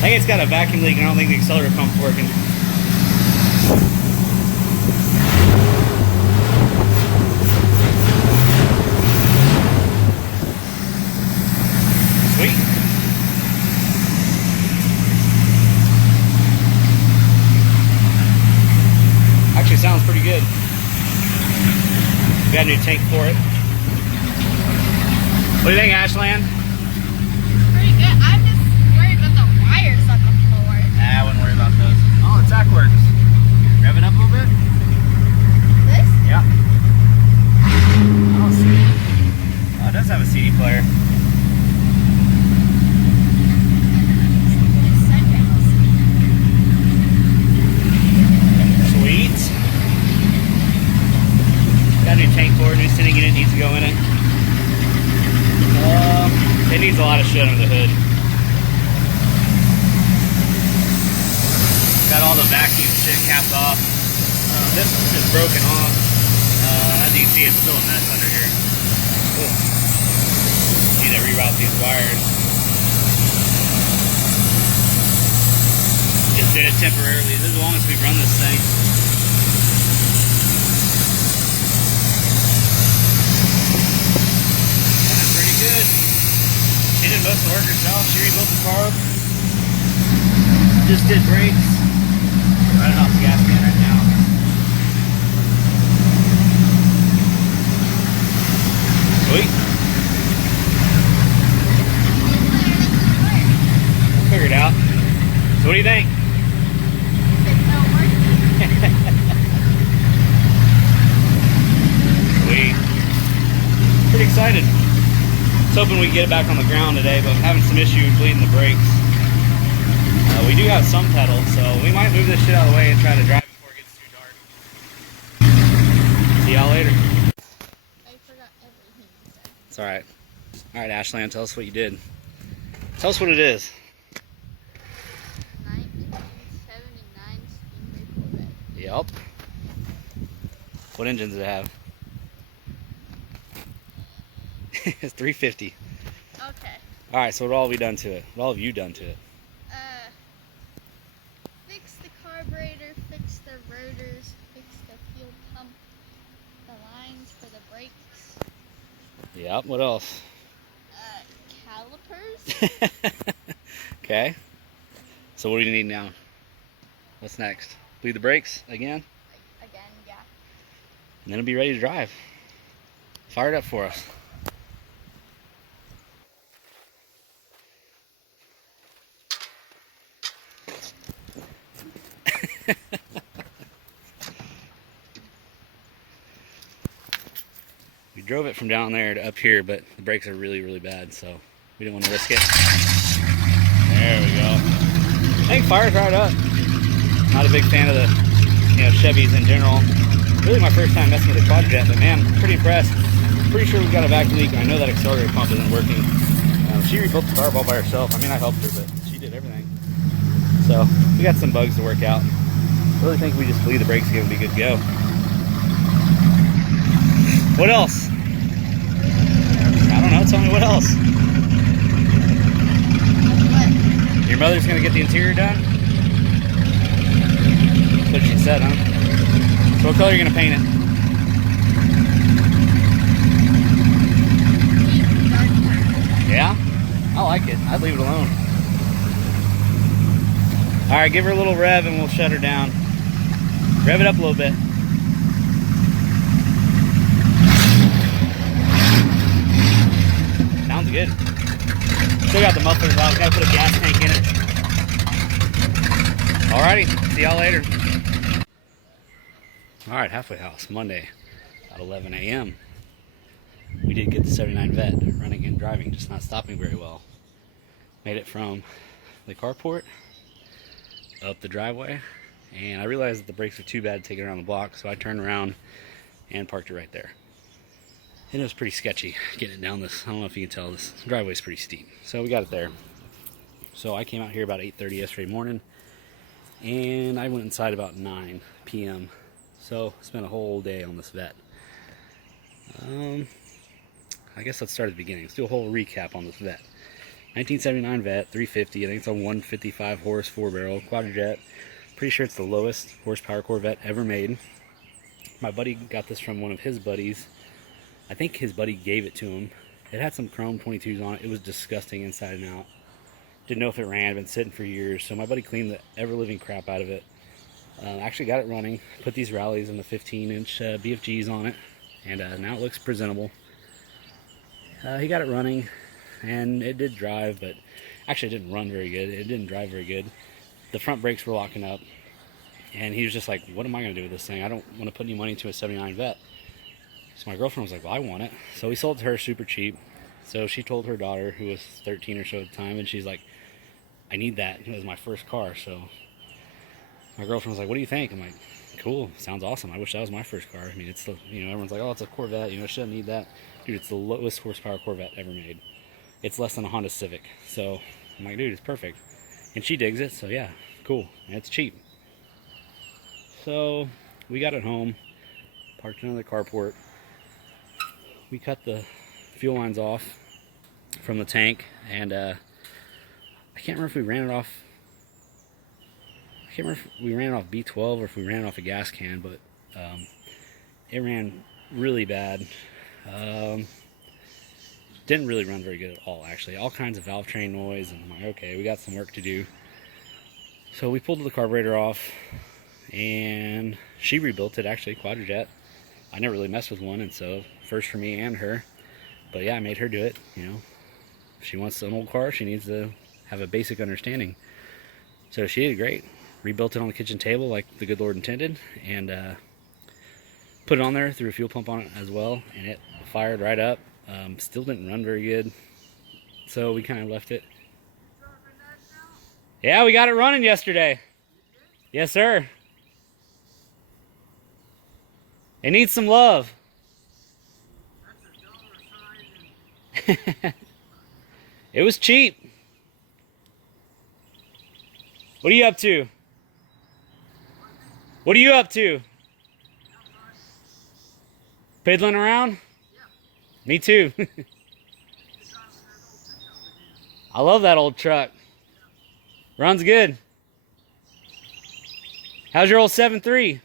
I think it's got a vacuum leak and I don't think the accelerator pump's working. Sweet. Actually sounds pretty good. Got a new tank for it. What do you think, Ashland? Pretty good. I'm just worried about the wires on the floor. Nah, I wouldn't worry about those. Oh, the tack works. Rev it up a little bit. This? Yeah. Oh, sweet. Oh, it does have a CD player. Sweet. Got a new tank for it, new sending unit needs to go in it. It needs a lot of shit under the hood. Got all the vacuum shit capped off. This is broken off. As you can see, it's still a mess under here. Cool. Need to reroute these wires. Just did it temporarily. This is as long as we run this thing. Running pretty good. She did most of the work herself. She rebuilt the carb. Just did brakes. Running off the gas can right now. Sweet. We'll figure it out. So what do you think? Sweet. Pretty excited. I was hoping we get it back on the ground today, but I'm having some issues bleeding the brakes. We do have some pedal, so we might move this shit out of the way and try to drive before it gets too dark. See y'all later. I forgot everything you said. It's alright. Alright, Ashland, tell us what you did. Tell us what it is. 1979 Stingray Corvette. Yep. What engine does it have? It's 350. Okay. Alright, so what all have we done to it? What all have you done to it? Fix the carburetor, fix the rotors, fix the fuel pump, the lines for the brakes. Yep, what else? Calipers. Okay. So what do you need now? What's next? Bleed the brakes again? Again, yeah. And then it'll be ready to drive. Fire it up for us. We drove it from down there to up here, but the brakes are really, really bad, so we didn't want to risk it. There we go. I think fire's right up. Not a big fan of the, Chevys in general. Really my first time messing with a quad jet, but man, pretty impressed. Pretty sure we've got a vacuum leak. I know that accelerator pump isn't working. She rebuilt the carb all by herself. I mean, I helped her, but she did everything. So we got some bugs to work out. I really think we just bleed the brakes again and be good to go. What else? I don't know. Tell me what else. What? Your mother's gonna get the interior done? That's what she said, huh? So what color are you gonna paint it? Yeah? I like it. I'd leave it alone. Alright, give her a little rev and we'll shut her down. Rev it up a little bit. Sounds good. Still got the mufflers out. Gotta put a gas tank in it. Alrighty, see y'all later. Alright, halfway house, Monday, about 11 a.m. We did get the 79 Vet running and driving, just not stopping very well. Made it from the carport up the driveway, and I realized that the brakes were too bad to take it around the block, so I turned around and parked it right there. And it was pretty sketchy getting it down this. I don't know if you can tell, this driveway's pretty steep. So we got it there. So I came out here about 8:30 yesterday morning, and I went inside about 9 p.m. So spent a whole day on this Vet. I guess let's start at the beginning. Let's do a whole recap on this Vet. 1979 Vet, 350. I think it's a 155 horse 4-barrel quadrojet. Pretty sure it's the lowest horsepower Corvette ever made. My buddy got this from one of his buddies. I think his buddy gave it to him. It had some chrome 22s on it. It was disgusting inside and out. Didn't know if it ran. Had been sitting for years. So my buddy cleaned the ever-living crap out of it. Actually got it running. Put these rallies and the 15-inch BFGs on it. And now it looks presentable. He got it running. And it did drive, but actually it didn't run very good. It didn't drive very good. The front brakes were locking up. And he was just like, what am I going to do with this thing? I don't want to put any money into a 79 Vet. So my girlfriend was like, well, I want it. So we sold it to her super cheap. So she told her daughter, who was 13 or so at the time, and she's like, I need that. It was my first car. So my girlfriend was like, what do you think? I'm like, cool, sounds awesome. I wish that was my first car. I mean, it's the, everyone's like, oh, it's a Corvette, shouldn't need that. Dude, it's the lowest horsepower Corvette ever made. It's less than a Honda Civic. So I'm like, dude, it's perfect. And she digs it, so yeah, cool. And it's cheap. So we got it home, parked it in the carport. We cut the fuel lines off from the tank, and I can't remember if we ran it off. I can't remember if we ran it off B12 or if we ran it off a gas can, but it ran really bad. Didn't really run very good at all, actually. All kinds of valve train noise, and I'm like, okay, we got some work to do. So we pulled the carburetor off, and she rebuilt it, actually, quadrojet. I never really messed with one, and so first for me and her. But yeah, I made her do it. If she wants an old car, she needs to have a basic understanding. So she did great. Rebuilt it on the kitchen table like the good Lord intended, and put it on there, threw a fuel pump on it as well, and it fired right up. Still didn't run very good, so we kind of left it. Yeah, we got it running yesterday. Yes, sir. It needs some love. It was cheap. What are you up to? What are you up to? Piddling around? Me too. I love that old truck. Runs good. How's your old 7.3?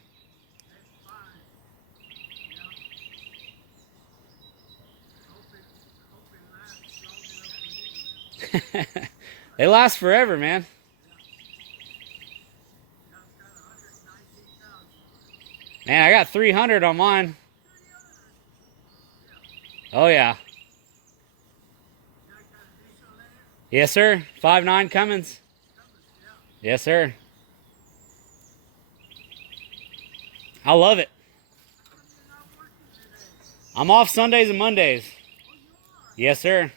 They last forever, man. Man, I got 300 on mine. Oh, yeah. Yes, sir. 5.9 Cummins. Yes, sir. I love it. I'm off Sundays and Mondays. Yes, sir.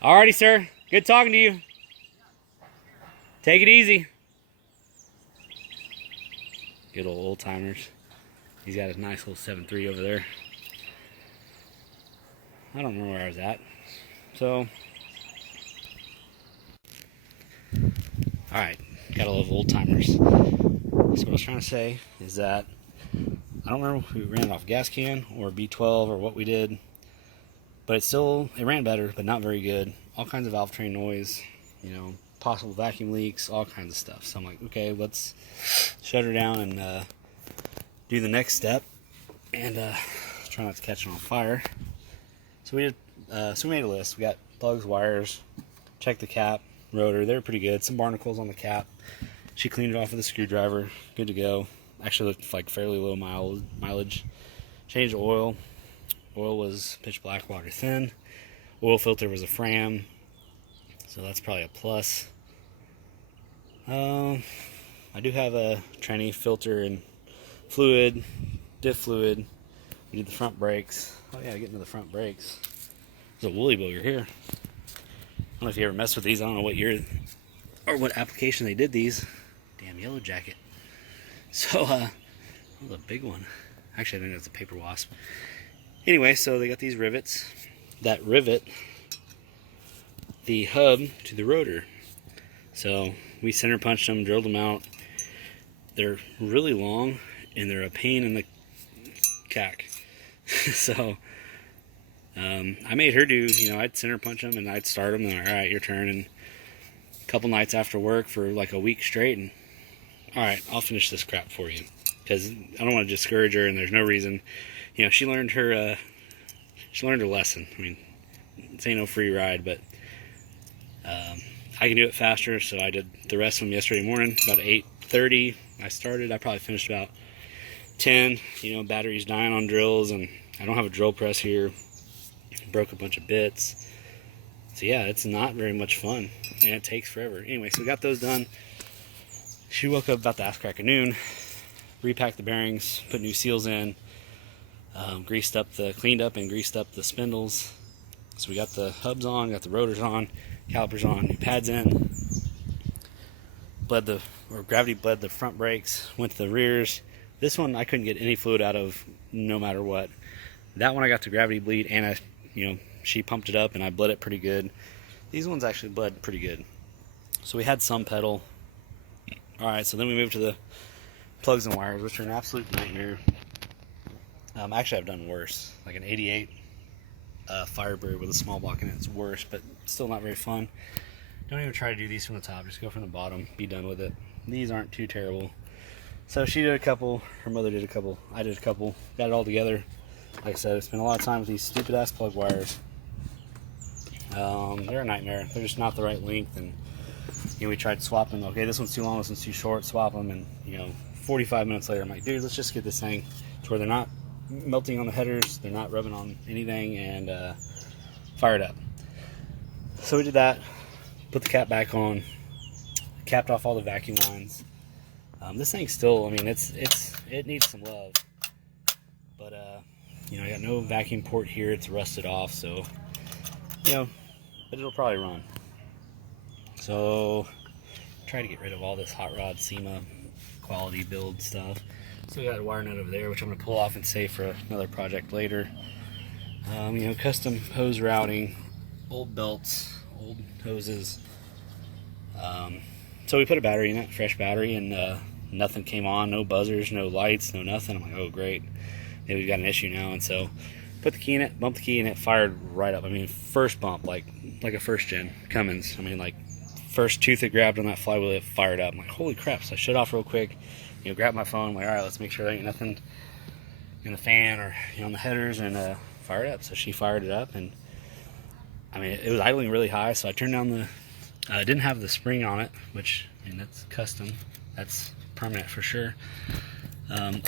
Alrighty, sir. Good talking to you. Take it easy. Good old timers. He's got his nice little 7.3 over there. I don't remember where I was at. So, alright. Gotta love old timers. So what I was trying to say is that I don't remember if we ran it off gas can or B12 or what we did. But it ran better, but not very good. All kinds of valve train noise, possible vacuum leaks, all kinds of stuff. So I'm like, okay, let's shut her down and do the next step, and try not to catch it on fire. So we made a list. We got plugs, wires, checked the cap, rotor. They were pretty good. Some barnacles on the cap. She cleaned it off with a screwdriver. Good to go. Actually looked like fairly low mileage. Changed the oil. Oil was pitch black, water thin. Oil filter was a Fram, so that's probably a plus. I do have a tranny filter and fluid, diff fluid. We did the front brakes. Oh yeah, getting to the front brakes. There's a woolly booger here. I don't know if you ever messed with these. I don't know what year or what application they did these. Damn yellow jacket. So, that was a big one. Actually, I think that's a paper wasp. Anyway, so they got these rivets that rivet the hub to the rotor. So we center punched them, drilled them out. they're really long and they're a pain in the cack. So I made her do, I'd center punch them and I'd start them and all right, your turn. And a couple nights after work for like a week straight, and all right, I'll finish this crap for you, because I don't want to discourage her, and there's no reason. She learned her lesson. I mean, this ain't no free ride, but I can do it faster. So I did the rest of them yesterday morning about 8:30. I started. I probably finished about 10. Batteries dying on drills, and I don't have a drill press here. Broke a bunch of bits. So yeah, it's not very much fun, and it takes forever. Anyway, so we got those done. She woke up about the ass crack of noon, repacked the bearings, put new seals in, cleaned up and greased up the spindles. So we got the hubs on, got the rotors on, calipers on, new pads in. Gravity bled the front brakes, went to the rears. This one I couldn't get any fluid out of no matter what. That one I got to gravity bleed, and she pumped it up and I bled it pretty good. These ones actually bled pretty good. So we had some pedal. Alright, so then we moved to the plugs and wires, which are an absolute nightmare. Actually, I've done worse. Like an 88 Firebird with a small block in it. It's worse, but still not very fun. Don't even try to do these from the top. Just go from the bottom. Be done with it. These aren't too terrible. So she did a couple. Her mother did a couple. I did a couple. Got it all together. Like I said, I spent a lot of time with these stupid-ass plug wires. They're a nightmare. They're just not the right length, and we tried swapping. Okay, this one's too long, this one's too short. Swap them, and 45 minutes later, I'm like, dude, let's just get this thing to where they're not melting on the headers, they're not rubbing on anything, and fire it up. So we did that. Put the cap back on. Capped off all the vacuum lines. This thing still, I mean, it needs some love, but I got no vacuum port here. It's rusted off, so but it'll probably run. So try to get rid of all this hot rod SEMA quality build stuff. So we got a wire nut over there, which I'm going to pull off and save for another project later. Custom hose routing, old belts, old hoses. So we put a battery in it, fresh battery, and nothing came on, no buzzers, no lights, no nothing. I'm like, oh great, maybe we've got an issue now. And so put the key in it, bumped the key, and it fired right up. I mean, first bump, like a first gen Cummins. I mean, like first tooth it grabbed on that flywheel, it fired up. I'm like, holy crap. So I shut off real quick, grab my phone. I'm like, all right, let's make sure there ain't nothing in the fan or on the headers, and fire it up. So she fired it up, and I mean, it was idling really high. So I turned down the, it didn't have the spring on it, which, I mean, that's custom. That's permanent for sure.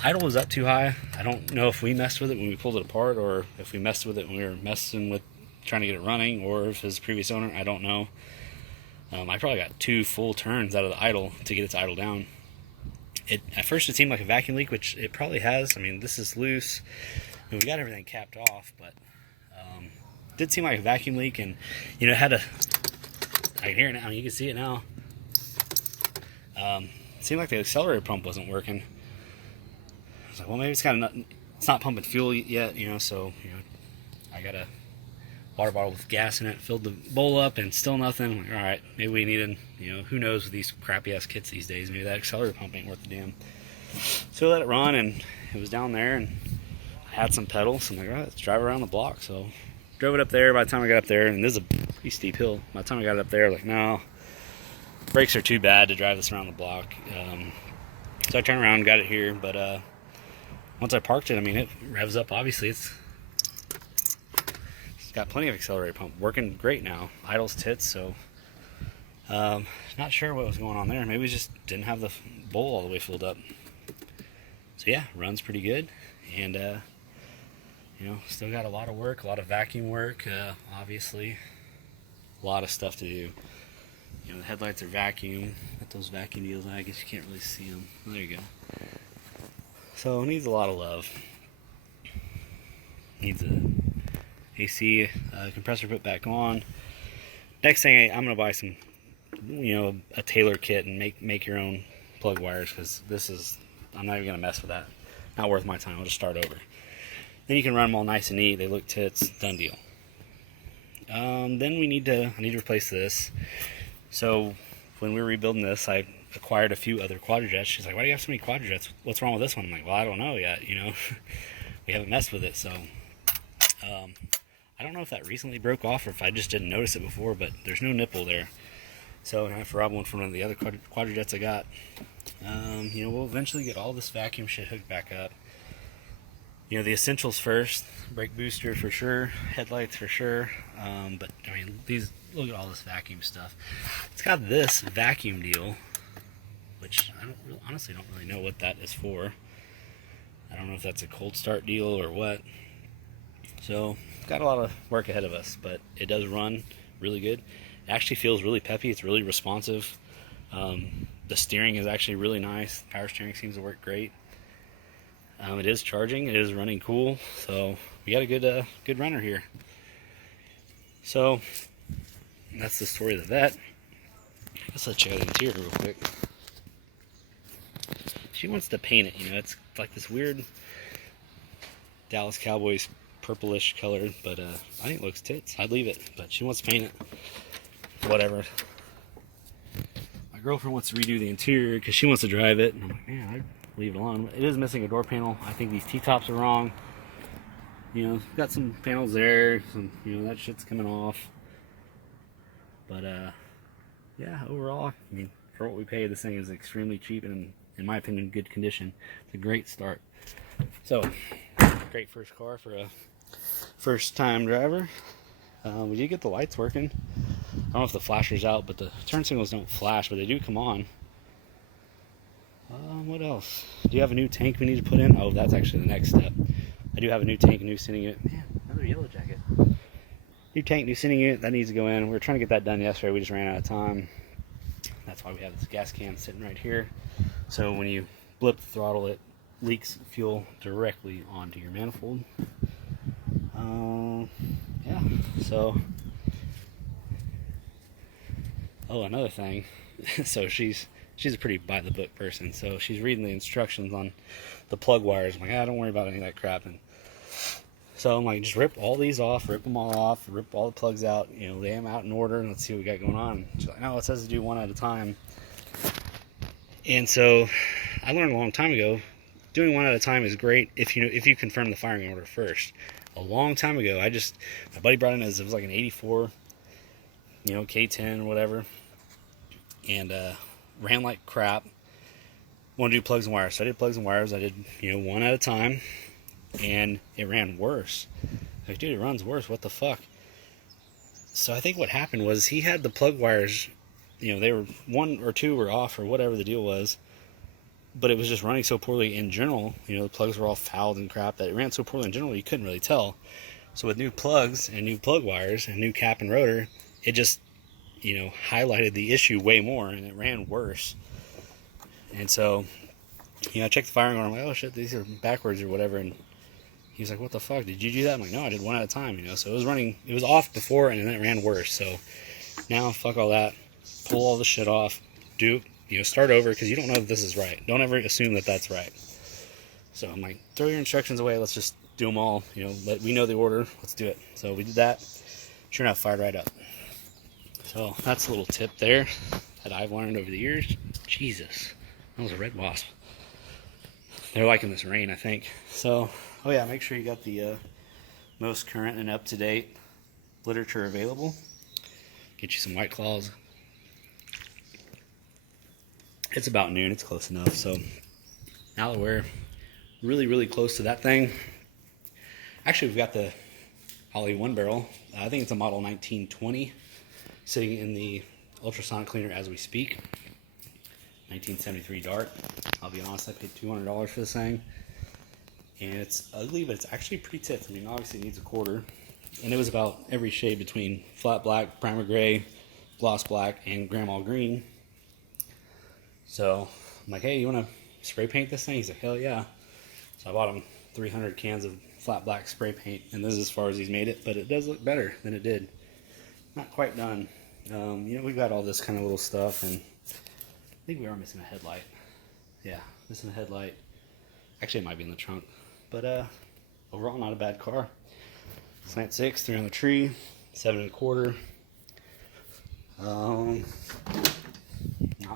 Idle was up too high. I don't know if we messed with it when we pulled it apart, or if we messed with it when we were messing with trying to get it running, or if his previous owner, I don't know. I probably got 2 full turns out of the idle to get it to idle down. At first it seemed like a vacuum leak, which it probably has. I mean, this is loose, and we got everything capped off, but it did seem like a vacuum leak, and it had a, I can hear it now, you can see it now. It seemed like the accelerator pump wasn't working. I was like, well, maybe it's not pumping fuel yet, so I got a water bottle with gas in it, filled the bowl up, and still nothing. I'm like, all right, maybe we needed, who knows with these crappy ass kits these days, maybe that accelerator pump ain't worth the damn. So I let it run, and it was down there, and I had some pedals, so I'm like, all right, let's drive around the block. So drove it up there. By the time I got up there, and this is a pretty steep hill, by the time I got it up there, like, no, brakes are too bad to drive this around the block. So I turned around, got it here, but once I parked it, I mean, it revs up. Obviously, it's got plenty of accelerator pump, working great now. Idle's tits, so not sure what was going on there. Maybe we just didn't have the bowl all the way filled up. So yeah, runs pretty good, and still got a lot of work, a lot of vacuum work. Obviously, a lot of stuff to do. The headlights are vacuum. Got those vacuum deals. I guess you can't really see them. There you go. So it needs a lot of love. Needs a AC compressor put back on. Next thing, I'm gonna buy some, a Taylor kit and make your own plug wires, because I'm not even gonna mess with that. Not worth my time. I'll just start over. Then you can run them all nice and neat. They look tits. Done deal. Then I need to replace this. So when we were rebuilding this, I acquired a few other quadrojets. She's like, why do you have so many quadrojets? What's wrong with this one? I'm like, well, I don't know yet, you know. We haven't messed with it, so I don't know if that recently broke off or if I just didn't notice it before, but there's no nipple there. So I have to rob one from one of the other quadrojets I got. You know, we'll eventually get all this vacuum shit hooked back up. You know, the essentials first, brake booster for sure, headlights for sure, but I mean, look at all this vacuum stuff. It's got this vacuum deal, which I honestly don't really know what that is for. I don't know if that's a cold start deal or what. So, got a lot of work ahead of us, but it does run really good. It actually feels really peppy, it's really responsive. The steering is actually really nice, power steering seems to work great. It is charging, it is running cool, so we got a good runner here. So, that's the story of the Vet. Let's check out the interior real quick. She wants to paint it, you know, it's like this weird Dallas Cowboys purplish color, but I think it looks tits. I'd leave it, but she wants to paint it. Whatever. My girlfriend wants to redo the interior because she wants to drive it, and I'm like, man, I'd leave it alone. It is missing a door panel. I think these T-tops are wrong. You know, got some panels there, some, you know, that shit's coming off. But yeah, overall, I mean, for what we paid, this thing is extremely cheap and, in my opinion, good condition. It's a great start. So, great first car for a first-time driver. We did get the lights working. I don't know if the flasher's out, but the turn signals don't flash, but they do come on. What else? Do you have a new tank we need to put in? Oh, that's actually the next step. I do have a new tank, a new sending unit. Man, another yellow jacket. New tank, new sending unit, that needs to go in. We were trying to get that done yesterday. We just ran out of time. That's why we have this gas can sitting right here. So when you blip the throttle, it leaks fuel directly onto your manifold. Yeah, so. Oh, another thing. So she's a pretty by the book person. So she's reading the instructions on the plug wires. I'm like, don't worry about any of that crap. And so I'm like, just rip all these off, rip them all off, rip all the plugs out, you know, lay them out in order, and let's see what we got going on. She's like, no, it says to do one at a time. And so I learned a long time ago, doing one at a time is great if you confirm the firing order first. A long time ago, my buddy brought in it was like an 84, you know, K10 or whatever, and ran like crap. Want to do plugs and wires, so I did plugs and wires. I did, you know, one at a time, and it ran worse. Like, dude, it runs worse. What the fuck? So I think what happened was he had the plug wires, you know, they were one or two were off or whatever the deal was, but it was just running so poorly in general. You know, the plugs were all fouled and crap that it ran so poorly in general you couldn't really tell. So with new plugs and new plug wires and new cap and rotor, it just, you know, highlighted the issue way more, and it ran worse. And so, you know, I checked the firing order. I'm like, oh shit, these are backwards or whatever. And he was like, what the fuck? Did you do that? I'm like, no, I did one at a time, you know. So it was off before, and then it ran worse. So now, fuck all that. Pull all the shit off. Start over, because you don't know if this is right. Don't ever assume that that's right. So I'm like, throw your instructions away. Let's just do them all. You know, we know the order. Let's do it. So we did that. Sure enough, fired right up. So that's a little tip there that I've learned over the years. Jesus, that was a red wasp. They're liking this rain, I think. So, oh yeah, make sure you got the most current and up-to-date literature available. Get you some White Claws. It's about noon. It's close enough. So now that we're really, really close to that thing, actually we've got the Holley one barrel. I think it's a model 1920 sitting in the ultrasonic cleaner as we speak. 1973 Dart. I'll be honest, I paid $200 for this thing. And it's ugly, but it's actually pretty tits. I mean, obviously it needs a quarter. And it was about every shade between flat black, primer gray, gloss black, and grandma green. So I'm like, hey, you want to spray paint this thing? He's like, hell yeah. So I bought him 300 cans of flat black spray paint, and this is as far as he's made it, but it does look better than it did. Not quite done. We've got all this kind of little stuff, and I think we are missing a headlight. Yeah, missing a headlight. Actually, it might be in the trunk, but overall, not a bad car. Slant 6, 3 on the tree, 7 1/4.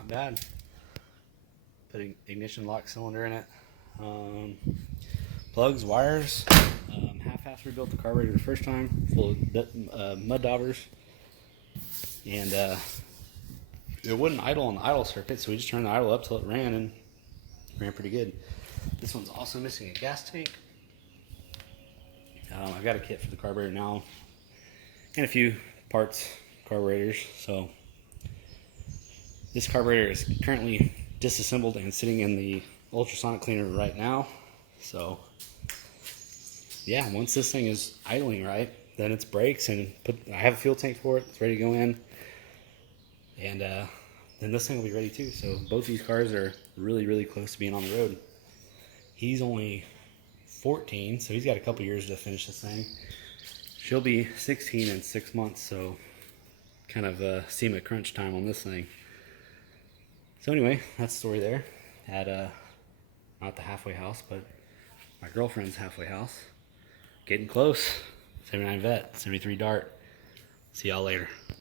not bad. Put an ignition lock cylinder in it. Plugs, wires. Half-ass rebuilt the carburetor the first time, full of mud daubers. And it wouldn't idle on the idle circuit, so we just turned the idle up till it ran, and ran pretty good. This one's also missing a gas tank. I've got a kit for the carburetor now, and a few parts, carburetors. So this carburetor is currently disassembled and sitting in the ultrasonic cleaner right now. So yeah, once this thing is idling right, then it's brakes, and I have a fuel tank for it. It's ready to go in, and then this thing will be ready too. So both these cars are really, really close to being on the road. He's only 14, so he's got a couple years to finish this thing. She'll be 16 in 6 months, so kind of SEMA crunch time on this thing. So anyway, that's the story there. At not the halfway house, but my girlfriend's halfway house. Getting close. 79 Vet, 73 Dart. See y'all later.